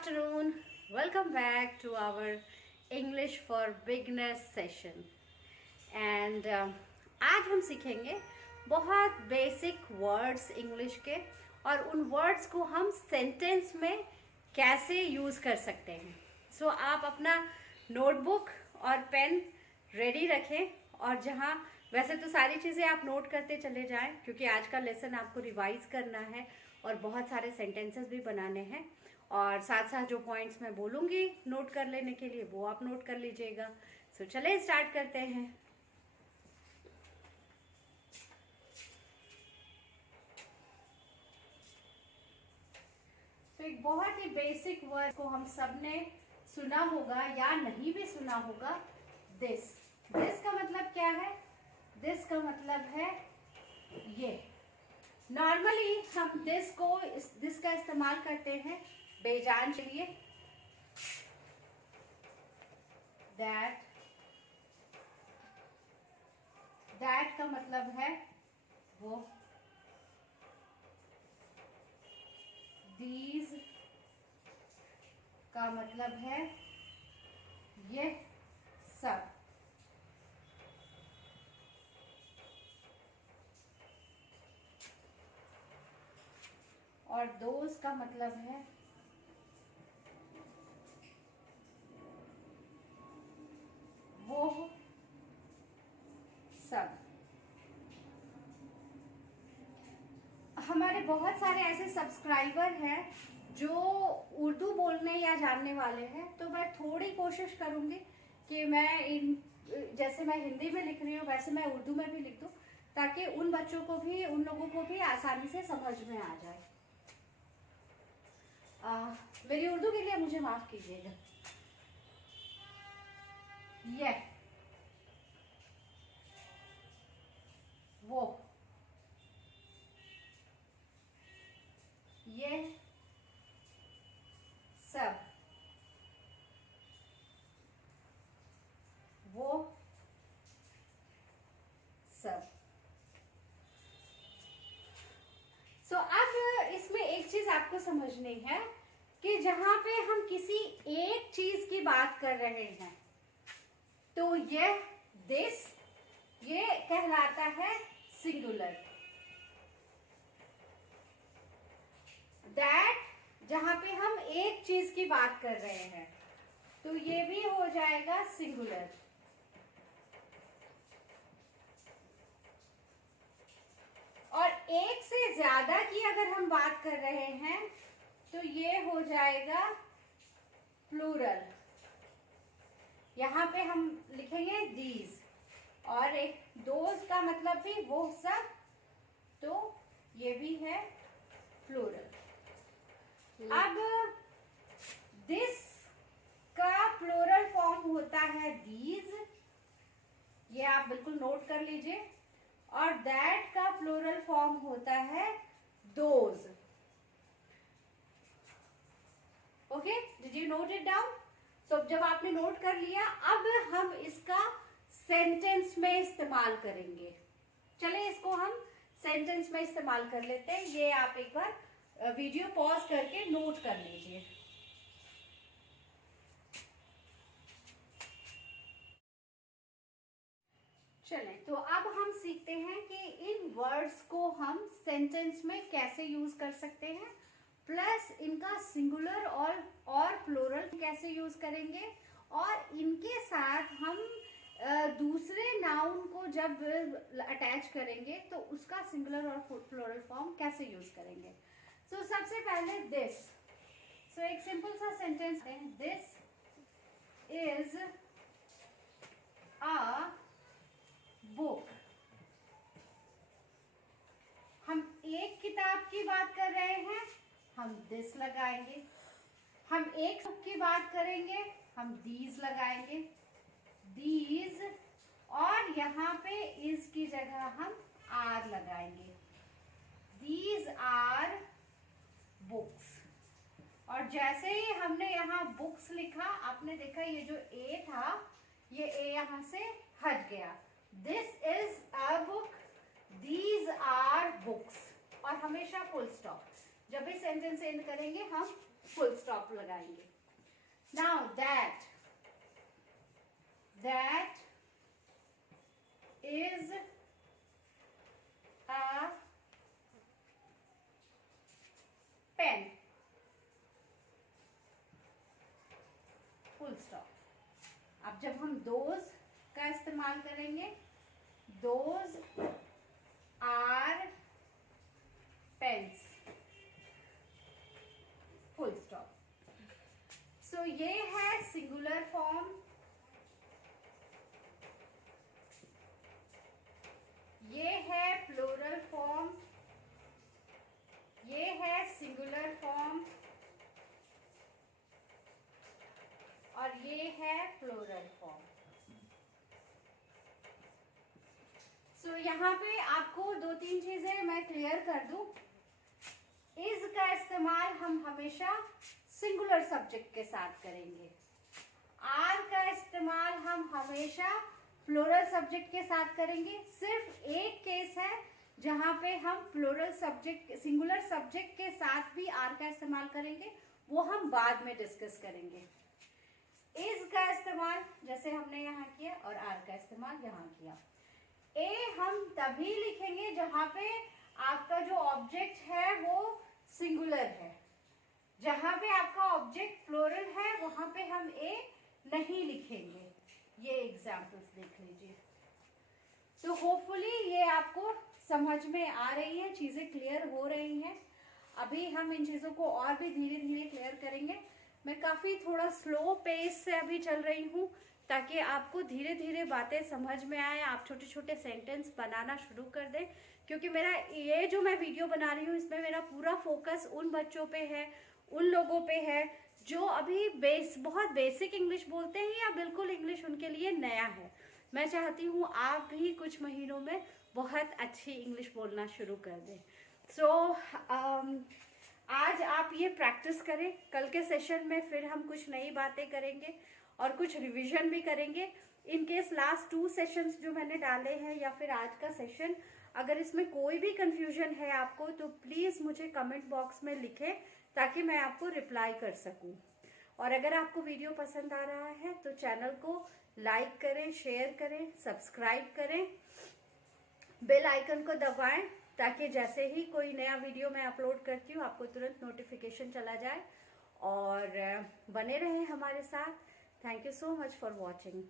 afternoon. Welcome back to our English for Beginners session. And आज हम सीखेंगे बहुत बेसिक वर्ड्स इंग्लिश के और उन वर्ड्स को हम सेंटेंस में कैसे यूज़ कर सकते हैं. सो आप अपना नोटबुक और पेन रेडी रखें और जहाँ वैसे तो सारी चीज़ें आप नोट करते चले जाएं क्योंकि आज का लेसन आपको रिवाइज करना है और बहुत सारे सेंटेंसेस भी बनाने हैं और साथ साथ जो पॉइंट्स मैं बोलूँगी नोट कर लेने के लिए वो आप नोट कर लीजिएगा. सो चलें स्टार्ट करते हैं. तो एक बहुत ही बेसिक वर्ड को हम सब ने सुना होगा या नहीं भी सुना होगा. दिस का मतलब क्या है? दिस का मतलब है ये. नॉर्मली हम दिस का इस्तेमाल करते हैं बेजान के लिए. दैट का मतलब है वो. दीज का मतलब है ये सब. और दोज का मतलब है वो सब. हमारे बहुत सारे ऐसे सब्सक्राइबर हैं जो उर्दू बोलने या जानने वाले हैं, तो मैं थोड़ी कोशिश करूंगी कि मैं जैसे मैं हिंदी में लिख रही हूँ वैसे मैं उर्दू में भी लिख दूँ ताकि उन बच्चों को भी उन लोगों को भी आसानी से समझ में आ जाए. मेरी उर्दू के लिए मुझे माफ कीजिएगा. ये वो ये सब वो सब. सो अब इसमें एक चीज आपको समझनी है कि जहां पे हम किसी एक चीज की बात कर रहे हैं तो दिस ये कहलाता है सिंगुलर. दैट जहां पे हम एक चीज की बात कर रहे हैं तो ये भी हो जाएगा सिंगुलर. और एक से ज्यादा की अगर हम बात कर रहे हैं तो ये हो जाएगा प्लूरल. यहां पे हम लिखेंगे दीज. और एक दोज का मतलब भी वो सब, तो ये भी है प्लूरल. अब दिस का प्लूरल फॉर्म होता है दीज. ये आप बिल्कुल नोट कर लीजिए. और दैट का प्लूरल फॉर्म होता है those. Okay, did you note it down? So जब आपने नोट कर लिया अब हम इसका सेंटेंस में इस्तेमाल करेंगे. चलिए इसको हम सेंटेंस में इस्तेमाल कर लेते हैं. ये आप एक बार वीडियो पॉज करके नोट कर लीजिए. चलें तो अब हम सीखते हैं कि इन वर्ड्स को हम सेंटेंस में कैसे यूज कर सकते हैं, प्लस इनका सिंगुलर और प्लूरल कैसे यूज करेंगे, और इनके साथ हम दूसरे नाउन को जब अटैच करेंगे तो उसका सिंगुलर और प्लूरल फॉर्म कैसे यूज करेंगे. सो सबसे पहले दिस. सो एक सिंपल सा सेंटेंस है. This is a book. हम एक किताब की बात कर रहे हैं, हम दिस लगाएंगे. हम एक बुक की बात करेंगे, हम दीज लगाएंगे. दीज और यहाँ पे इज की जगह हम आर लगाएंगे. These are books. और जैसे ही हमने यहाँ बुक्स लिखा आपने देखा ये जो ए था ये ए यहाँ से हट गया. This is a book. These are books. और हमेशा फुल स्टॉप. जब भी सेंटेंस एंड करेंगे हम फुल स्टॉप लगाएंगे. Now that is a pen. Full stop. अब जब हम दोज का इस्तेमाल करेंगे, those are pens. Full stop. So ये है सिंगुलर फॉर्म, ये है प्लूरल फॉर्म, ये है सिंगुलर फॉर्म और ये है प्लूरल फॉर्म. सो यहाँ पे आपको 2-3 चीजें मैं क्लियर कर दूं. इज का इस्तेमाल हम हमेशा सिंगुलर सब्जेक्ट के साथ करेंगे. आर का इस्तेमाल हम हमेशा प्लूरल सब्जेक्ट के साथ करेंगे. सिर्फ एक केस है जहां पे हम प्लूरल सब्जेक्ट सिंगुलर सब्जेक्ट के साथ भी आर का इस्तेमाल करेंगे, वो हम बाद में डिस्कस करेंगे. इज का इस्तेमाल जैसे हमने यहाँ किया और आर का इस्तेमाल यहाँ किया. ए हम तभी लिखेंगे जहां पे आपका जो ऑब्जेक्ट है वो सिंगुलर है. जहां पे आपका ऑब्जेक्ट प्लूरल है वहां पे हम ए नहीं लिखेंगे. ये एग्जाम्पल्स देख लीजिए. तो होपफुली ये आपको समझ में आ रही है, चीजें क्लियर हो रही हैं. अभी हम इन चीजों को और भी धीरे धीरे क्लियर करेंगे. मैं काफी थोड़ा स्लो पेस से अभी चल रही हूँ ताकि आपको धीरे धीरे बातें समझ में आए, आप छोटे छोटे सेंटेंस बनाना शुरू कर दें. क्योंकि मेरा ये जो मैं वीडियो बना रही हूँ इसमें मेरा पूरा फोकस उन बच्चों पे है, उन लोगों पे है जो अभी बहुत बेसिक इंग्लिश बोलते हैं या बिल्कुल इंग्लिश उनके लिए नया है. मैं चाहती हूँ आप भी कुछ महीनों में बहुत अच्छी इंग्लिश बोलना शुरू कर दें. सो आज आप ये प्रैक्टिस करें. कल के सेशन में फिर हम कुछ नई बातें करेंगे और कुछ रिवीजन भी करेंगे. इन केस लास्ट 2 सेशंस जो मैंने डाले हैं या फिर आज का सेशन, अगर इसमें कोई भी कंफ्यूजन है आपको तो प्लीज़ मुझे कमेंट बॉक्स में लिखें ताकि मैं आपको रिप्लाई कर सकूं. और अगर आपको वीडियो पसंद आ रहा है तो चैनल को लाइक करें, शेयर करें, सब्सक्राइब करें, बेल आइकन को दबाएं ताकि जैसे ही कोई नया वीडियो मैं अपलोड करती हूँ आपको तुरंत नोटिफिकेशन चला जाए. और बने रहें हमारे साथ. Thank you so much for watching.